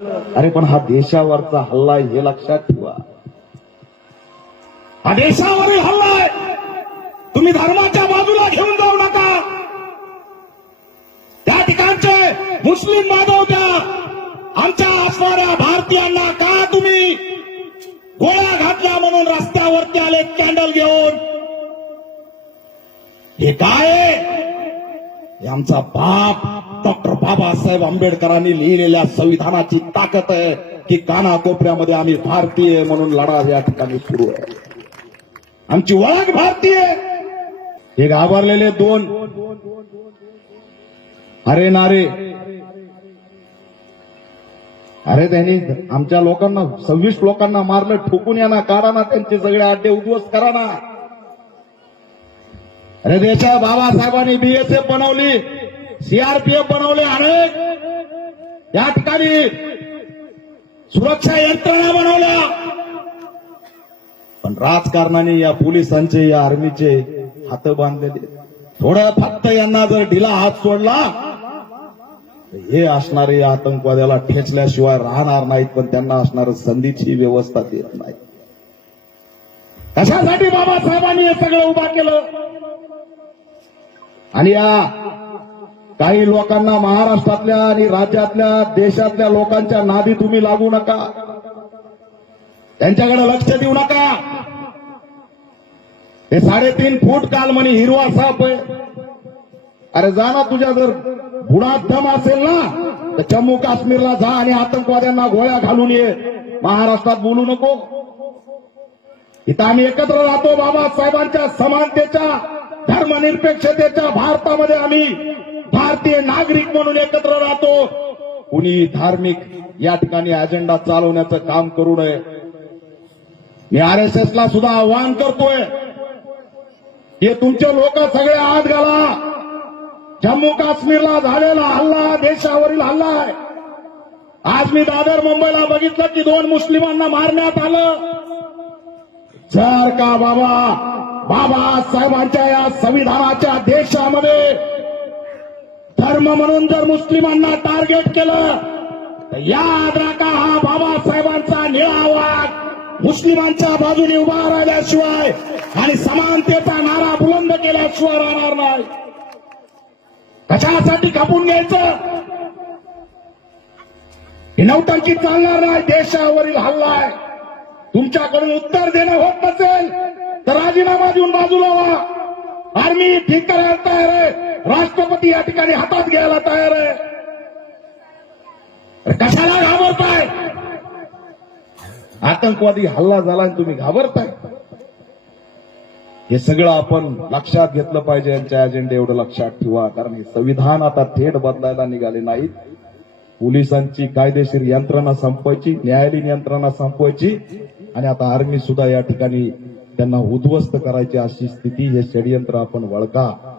अरे पण हा देशावरचा हल्ला आहे हे लक्षात ठेवा. हा देशावरील हल्ला आहे. तुम्ही धर्माच्या बाजूला घेऊन जाऊ नका. त्या ठिकाणचे मुस्लिम बांधव द्या आमच्या असणाऱ्या भारतीयांना का तुम्ही गोळ्या घातल्या म्हणून रस्त्यावरती आले कॅन्डल घेऊन? हे काय हे आमचा बाप डॉक्टर बाबासाहेब आंबेडकरांनी लिहिलेल्या संविधानाची ताकद आहे की कानाकोपऱ्यामध्ये आम्ही भारतीय म्हणून लढा या ठिकाणी सुरू आहे. आमची ओळख भारतीय हे घाबरलेले दोन अरे नारे. अरे त्यांनी आमच्या लोकांना सव्वीस लोकांना मारलं ठोकून या ना काढा ना त्यांचे सगळे अड्डे उद्ध्वस्त करा ना. अरे देशा बाबासाहेबांनी बीएसएफ बनवली. सीआरपीएफ बनवले अनेक. या ठिकाणी सुरक्षा यंत्रणा बनवल्या. पण राजकारणाने या पोलिसांचे या आर्मीचे हात बांधलेले. थोडं फक्त यांना जर ढिला हात सोडला हे असणारे आतंकवाद्याला ठेचल्याशिवाय राहणार नाहीत पण त्यांना असणार संधीची व्यवस्था देत नाही कशासाठी बाबासाहेबांनी हे सगळं उभा केलं? आणि या काही लोकांना महाराष्ट्रातल्या आणि राज्यातल्या देशातल्या लोकांच्या नादी तुम्ही लागू नका. त्यांच्याकडे लक्ष देऊ नका. हे साडेतीन फूट काल म्हणे हिरवा साप आहे. अरे जा ना तुझ्या जर बुडात दम असेल ना तर जम्मू काश्मीरला जा आणि आतंकवाद्यांना गोळ्या घालून ये. महाराष्ट्रात बोलू नको. इथं आम्ही एकत्र राहतो बाबासाहेबांच्या समानतेच्या धर्मनिरपेक्षतेच्या भारतामध्ये आम्ही. नागरिक म्हणून एकत्र राहतो. कुणी धार्मिक या ठिकाणी अजेंडा चालवण्याचं काम करू नये. मी आर एस ला सुद्धा आवाहन करतोय. हे तुमचे लोक सगळे आत घाला. जम्मू काश्मीरला झालेला हल्ला देशावरील हल्ला आहे. आज मी दादर मुंबईला बघितलं की दोन मुस्लिमांना मारण्यात आलं. जर का बाबा बाबासाहेबांच्या या संविधानाच्या देशामध्ये धर्म म्हणून जर मुस्लिमांना टार्गेट केलं तर याद राखा हा बाबासाहेबांचा निळा वाघ मुस्लिमांच्या बाजूने उभा राहिल्याशिवाय आणि समानतेचा नारा बुलंद केल्याशिवाय राहणार नाही. कशासाठी कापून घ्यायचं? ही नौटंकी चालणार नाही देशावरील हल्लाय तुमच्याकडून उत्तर देणं होत नसेल तर राजीनामा देऊन बाजूला व्हा. आर्मी ठीक करायला तयार आहे राष्ट्रपती या ठिकाणी हातात घ्यायला तयार आहे. कशाला घाबरताय? आतंकवादी हल्ला झाला आणि तुम्ही घाबरताय. हे सगळं आपण लक्षात घेतलं पाहिजे. यांच्या अजेंडे एवढं लक्षात ठेवा. कारण हे संविधान आता थेट बदलायला निघाले नाहीत. पोलिसांची कायदेशीर यंत्रणा संपवायची न्यायालयीन यंत्रणा संपवायची आणि आता आर्मी सुद्धा या ठिकाणी त्यांना उद्ध्वस्त करायची अशी स्थिती. हे षडयंत्र आपण वळका.